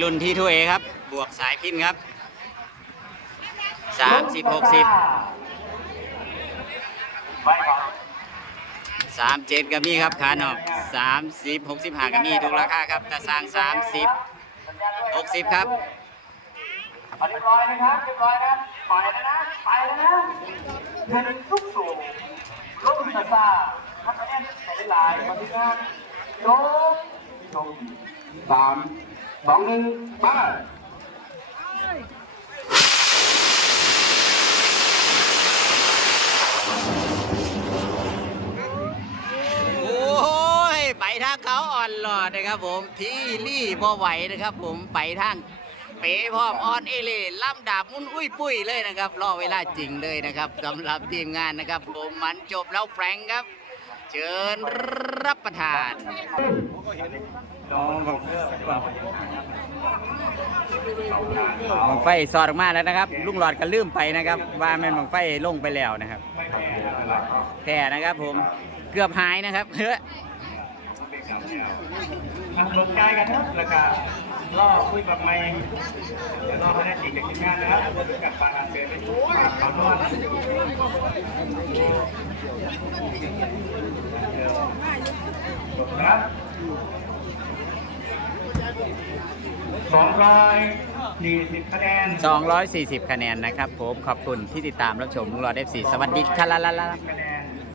รุ่นที่ทุเอครับ บวกสายพินครับสามสิบหกสิบสามเจ็ดก็มีครับขานอกสามสิบหกสิบห้าก็มีทุกราคาครับตะสร้างสามสิบหกสิบครับเอาเรียบร้อยนะครับเรียบร้อยนะไปแล้วนะไปแล้วนะเดินทุกสู่รถมิตรซ่าทำคะแนนใส่หลายๆคนที่งานโยกโยกสาม สองหนึ่งไปโอ้ย ไปทางเขาอ่อนหลอดนะครับผม ที่รี่พอไหวนะครับผม ไปทางเป๋พร้อมออนเอเล่ล่ำดาบมุนอุ้ยปุ้ยเลยนะครับ รอเวลาจริงเลยนะครับสำหรับทีมงานนะครับ ผมมันจบแล้วแฟรงครับ เชิญรับประทานบั งไฟสอดออกมาแล้วนะครับ ลุงหลอดก็ลืมไปนะครับ ว่าแม่นบังไฟลงไปแล้วนะครับแท่นะครับผมเกือบหายนะครับเฮ้ยลงใจกันครับแล้วก็ล่อคุยแบบไม่เดี๋ยวรอคะแนนจริงจากทีมงานนะครับกับปากาเดินไปขอนวดครับ สองร้อยสี่สิบคะแนน240 คะแนนนะครับผมขอบคุณที่ติดตามรับชมลุงหลอด F4 สวัสดีครับคะแนน